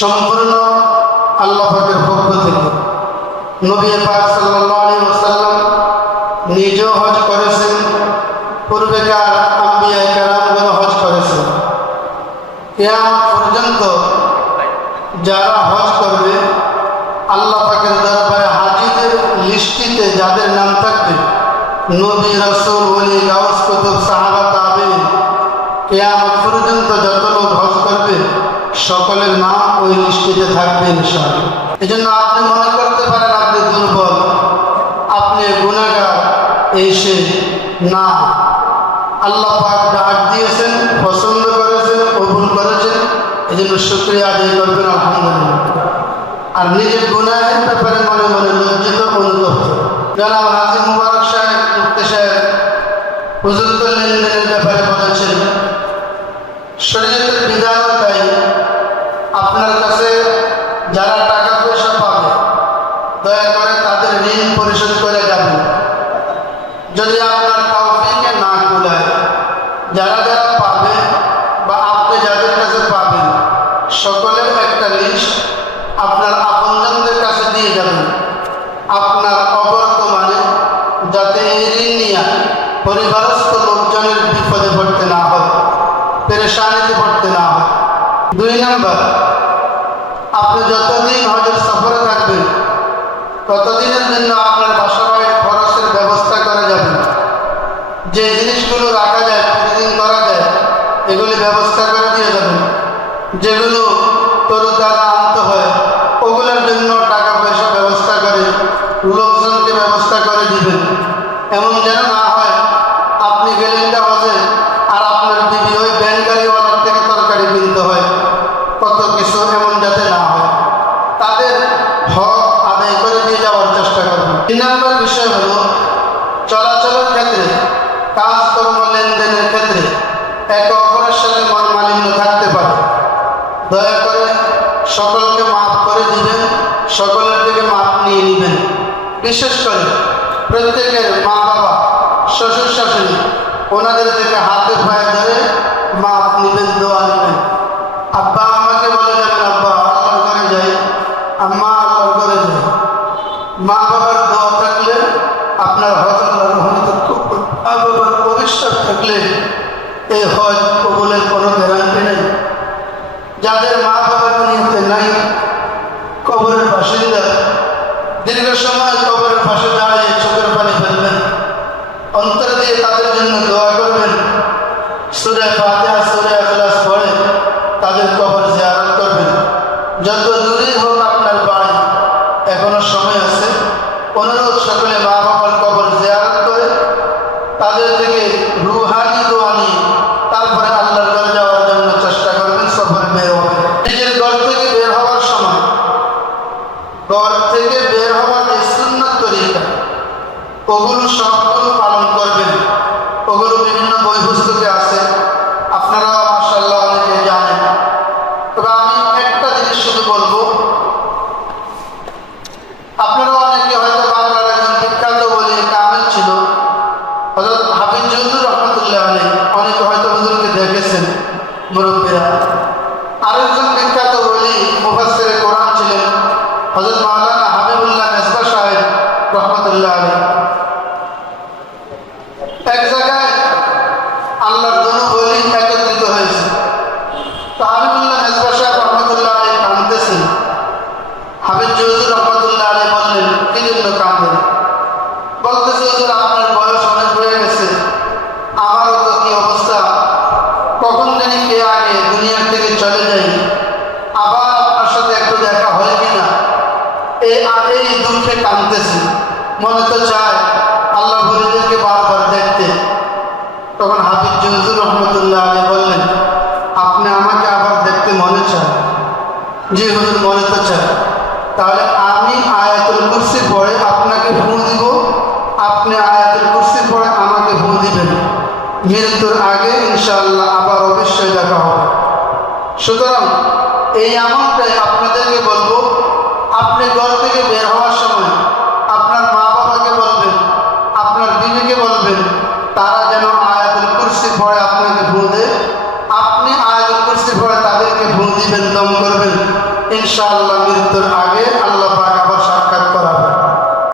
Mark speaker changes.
Speaker 1: সম্পূর্ণ আল্লাহ পাকের পক্ষ থেকে। নবী পাক আলাইহি নিজেও হজ করেছেন, পূর্বেকার আম্বিয়া হজ করেছেন। কেয়ামত পর্যন্ত যারা হজ করবে, আল্লাহ পাকের দরবারে হাজিদের লিস্টিতে যাদের নাম থাকবে, নবী রসুল, ওলি, গাউস, কুতুব, সাহাবা তাবিন কেয়ামত পর্যন্ত যত লোক হজ করবে সকলের নাম ওই লিস্টিতে থাকবে এই জন্য আপনি মনে করতে পারেন, আপনি দুর্বল, আপনি গুণাগার, এই সে না। আল্লাহ ডাক দিয়েছেন, পছন্দ করেছেন, কবুল করেছেন এই জন্য শুক্রিয়া আদায় করবেন, আলহামদুলিল্লাহ। আর নিজের গুণায়ের ব্যাপারে মনে মনে লজ্জিত অনুতপ্ত যারা হাজি মুবারক সাহেব মুক্তি সাহেব হুজুরত লেনদেনের ব্যাপারে বলেছেন শরীরের বিধানও তাই। আপনার কাছে যারা টাকা পয়সা পাবে, দয়া করে তাদের ঋণ পরিশোধ করে যাবেন। যদি আপনার তৌফিকে না কুলায় যারা যারা পাবে বা আপনি যাদের কাছে পাবেন, সকলের একটা লিস্ট আপনার আপনজনদের কাছে দিয়ে যাবেন। আপনার অবর্তমানে যাতে এই ঋণ নিয়ে পরিবারস্থ লোকজনের বিপদে পড়তে না হয়, পেরেশানিতে পড়তে না হয়। দুই নম্বর আপনি যতদিন হজের সফরে থাকবেন, ততদিনের জন্য আপনার বাসা খরচের ব্যবস্থা করা যাবে যে জিনিসগুলো রাখা যায়, প্রতিদিন করা যায়, এগুলি ব্যবস্থা করে দিয়ে যাবেন। যেগুলো তরু দ্বারা আনতে হয়, ওগুলোর জন্য টাকা পয়সা ব্যবস্থা করে, লোকজনকে ব্যবস্থা করে দিবেন। এমন যেন না হয়, আপনি গেলেন হজে আর আপনার দিদি ওই ব্যাংকারিওয়ালার থেকে তরকারি কিনতে হয় কত কিছু এমন যাতে না হয় তাদের হক আদায় করে দিয়ে যাওয়ার চেষ্টা করবেন তিন নম্বর বিষয় হলো চলাচলের ক্ষেত্রে, কাজকর্ম লেনদেনের ক্ষেত্রে একে অপরের সাথে মন মালিন্য থাকতে পারে। দয়া করে সকলকে মাফ করে দিবেন, সকলের থেকে মাফ নিয়ে নেবেন। বিশেষ করে প্রত্যেকের মা বাবা শ্বশুর শাশুড়ি ওনাদের থেকে হাতে পায়ে ধরে মাপ নেবেন, দোয়া নেবেন। আব্বা আম্মাকে বলে যাবেন, আব্বা, আল্লাহর ঘরে যাই, আম্মা আল্লাহর ঘরে যাই। মা বাবার দোয়া থাকলে, আপনার হজ আল্লাহর রহমতে মা বাবার ভবিষ্যৎ থাকলে, এই হজ কবুলের কোনো গ্যারান্টি নেই। যাদের মা বাবার নিয়তে নাই, কবরের বাসিন্দা দীর্ঘ সময় কবরের পাশে দাঁড়িয়ে চোখের পানি ফেলবেন। অন্তর দিয়ে তাদের জন্য দোয়া করবেন। সুরে ফাতেহা, সুরে আখলাস পড়ে তাদের কবর জিয়ারত করবেন। যত দূরেই হোক আপনার বাড়ি অনুরোধ সকলে মা বাবার কবর জিয়ারত করে, তাদের থেকে রুহানি দোয়া নিয়ে তারপরে আল্লাহর ঘরে যাওয়ার জন্য চেষ্টা করবেন, সফরে বের হবেন। নিজের ঘর থেকে বের হওয়ার সময়, ঘর থেকে বের হওয়ার যে সুন্নত তরিকা, ওগুলো সবগুলো পালন করবেন। ওগুলো বিভিন্ন বই পুস্তকে আছে। আপনারা মাসাল্লাহ অনেকে জানেন। তবে আমি তো হাবিবুল্লাহ মেসবা সাহেব রহমতুল্লাহ আলী কাঁদতেছেন হাবিব জহুর রহমতুল্লাহ আলী বললেন, কি জন্য কাঁদেন? বলতেছে বয়স অনেক হয়ে গেছে। আমারও কি অবস্থা? কখন জানি কে আগে দুনিয়ার থেকে চলে যাই আবার আপনার সাথে একটু দেখা হয় কিনা? এই এই দুঃখে কাঁদতেছি। মনে তো চায় আল্লাহ বলিদেরকে বারবার দেখতে। তখন হাফিজ জহুর রহমতুল্লাহ আলী বললেন আপনি আমাকে আবার দেখতে মনে চায় জি হুজুর মনে তো চায় তাহলে আমি আয়াতুল কুরসি পড়ে আপনাকে ফোন দিব আপনি আয়াতুল কুরসি পড়ে আমাকে ফোন দিবেন মৃত্যুর আগে ইনশাল্লাহ আবার অবশ্যই দেখা হবে। সুতরাং এই আমলটাই আপনাদেরকে বলব, আপনি ঘর থেকে বের হওয়ার সময় আপনার মা বাবাকে বলবেন, আপনার বিবিকে বলবেন, তারা যেন আয়াতুল কুরসি পড়ে আপনাকে ফোন দেয়। আপনি আয়াতুল কুরসি পড়ে তাদেরকে ভুল দিবেন, দম করবেন। আগে